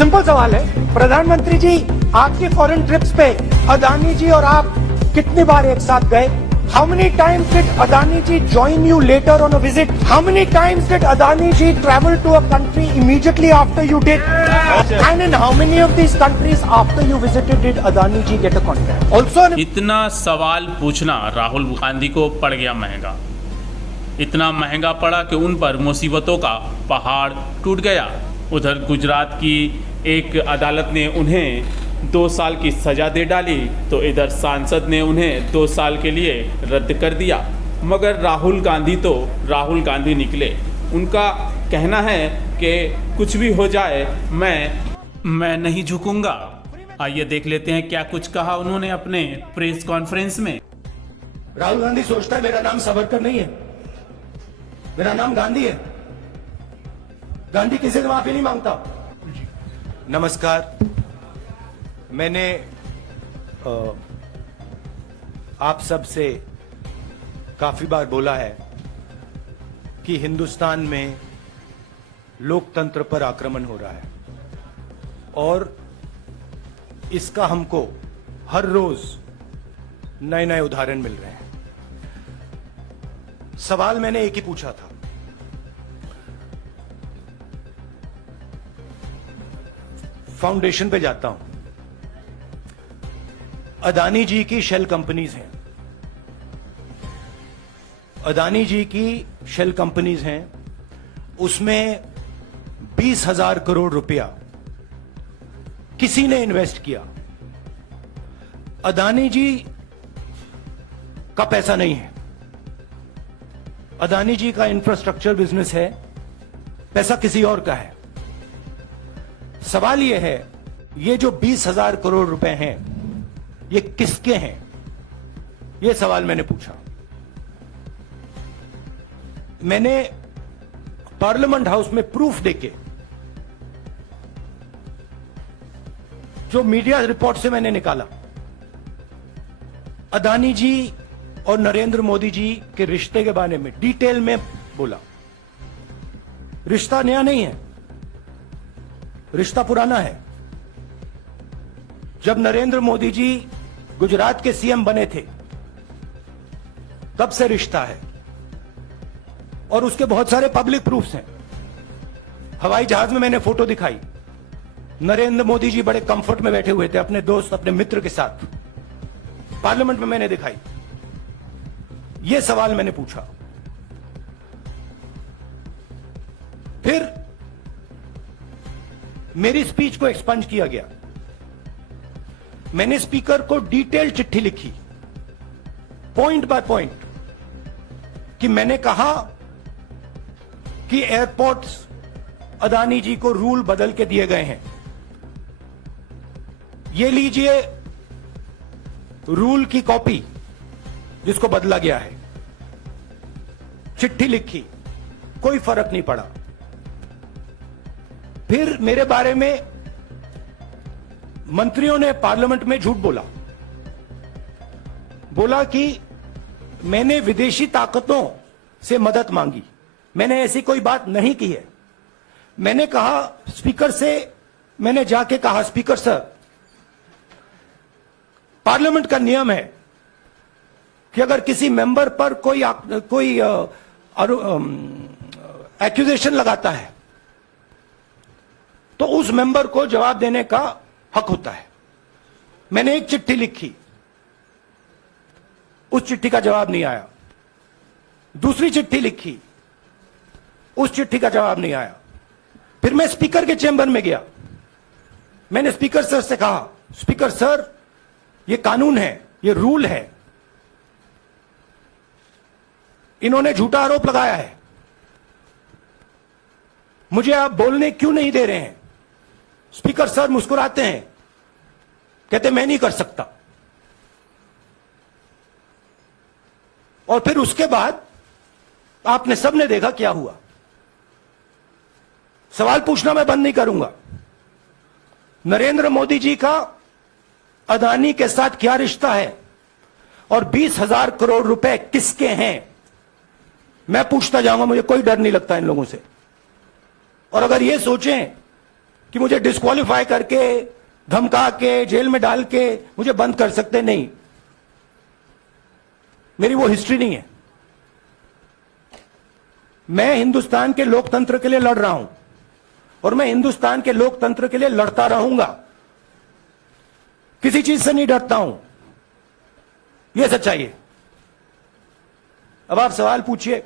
Simple सवाल है, प्रधानमंत्री जी आपके फॉरेन ट्रिप्स पे अदानी जी और आप कितनी बार एक साथ गए? How many times did Adani ji join you later on a visit? How many times did Adani ji travel to a country immediately after you did? And in how many of these countries after you visited did Adani ji get a contract? Also, इतना सवाल पूछना राहुल गांधी को पड़ गया महंगा। इतना महंगा पड़ा कि उन पर मुसीबतों का पहाड़ टूट गया। उधर गुजरात की एक अदालत ने उन्हें 2 साल की सज़ा दे डाली, तो इधर सांसद ने उन्हें 2 साल के लिए रद्द कर दिया। मगर राहुल गांधी निकले। उनका कहना है कि कुछ भी हो जाए मैं नहीं झुकूंगा। आइए देख लेते हैं क्या कुछ कहा उन्होंने अपने प्रेस कॉन्फ्रेंस में। राहुल गांधी सोचता है मेरा नाम सावरकर नहीं है, मेरा नाम गांधी है। गांधी किसी से माफी नहीं मांगता। नमस्कार। मैंने आप सब से काफी बार बोला है कि हिंदुस्तान में लोकतंत्र पर आक्रमण हो रहा है और इसका हमको हर रोज नए नए उदाहरण मिल रहे हैं। सवाल मैंने एक ही पूछा था, फाउंडेशन पे जाता हूं। अदानी जी की शेल कंपनीज हैं, अदानी जी की शेल कंपनीज हैं, उसमें 20,000 करोड़ रुपया किसी ने इन्वेस्ट किया। अदानी जी का पैसा नहीं है, अदानी जी का इंफ्रास्ट्रक्चर बिजनेस है, पैसा किसी और का है। सवाल यह है, ये जो 20,000 करोड़ रुपए हैं ये किसके हैं? ये सवाल मैंने पूछा। मैंने पार्लियामेंट हाउस में प्रूफ देके, जो मीडिया रिपोर्ट से मैंने निकाला, अदानी जी और नरेंद्र मोदी जी के रिश्ते के बारे में डिटेल में बोला। रिश्ता नया नहीं है, रिश्ता पुराना है। जब नरेंद्र मोदी जी गुजरात के सीएम बने थे तब से रिश्ता है और उसके बहुत सारे पब्लिक प्रूफ्स हैं। हवाई जहाज में मैंने फोटो दिखाई, नरेंद्र मोदी जी बड़े कंफर्ट में बैठे हुए थे अपने दोस्त, अपने मित्र के साथ। पार्लियामेंट में मैंने दिखाई। यह सवाल मैंने पूछा। फिर मेरी स्पीच को एक्सपंज किया गया। मैंने स्पीकर को डिटेल चिट्ठी लिखी, पॉइंट बाय पॉइंट, कि मैंने कहा कि एयरपोर्ट्स अदानी जी को रूल बदल के दिए गए हैं। ये लीजिए रूल की कॉपी जिसको बदला गया है। चिट्ठी लिखी, कोई फर्क नहीं पड़ा। फिर मेरे बारे में मंत्रियों ने पार्लियामेंट में झूठ बोला कि मैंने विदेशी ताकतों से मदद मांगी। मैंने ऐसी कोई बात नहीं की है। मैंने कहा स्पीकर से, मैंने जाके कहा स्पीकर सर, पार्लियामेंट का नियम है कि अगर किसी मेंबर पर कोई एक्यूजेशन लगाता है तो उस मेंबर को जवाब देने का हक होता है। मैंने एक चिट्ठी लिखी, उस चिट्ठी का जवाब नहीं आया। दूसरी चिट्ठी लिखी, उस चिट्ठी का जवाब नहीं आया। फिर मैं स्पीकर के चेंबर में गया। मैंने स्पीकर सर से कहा, स्पीकर सर, ये कानून है, ये रूल है, इन्होंने झूठा आरोप लगाया है, मुझे आप बोलने क्यों नहीं दे रहे हैं? स्पीकर सर मुस्कुराते हैं, कहते मैं नहीं कर सकता। और फिर उसके बाद आपने सबने देखा क्या हुआ। सवाल पूछना मैं बंद नहीं करूंगा। नरेंद्र मोदी जी का अदानी के साथ क्या रिश्ता है और 20,000 करोड़ रुपए किसके हैं, मैं पूछता जाऊंगा। मुझे कोई डर नहीं लगता इन लोगों से। और अगर ये सोचें कि मुझे डिस्क्वालीफाई करके, धमका के, जेल में डाल के मुझे बंद कर सकते, नहीं, मेरी वो हिस्ट्री नहीं है। मैं हिंदुस्तान के लोकतंत्र के लिए लड़ रहा हूं और मैं हिंदुस्तान के लोकतंत्र के लिए लड़ता रहूंगा, किसी चीज से नहीं डरता हूं, यह सच्चाई है। अब आप सवाल पूछिए।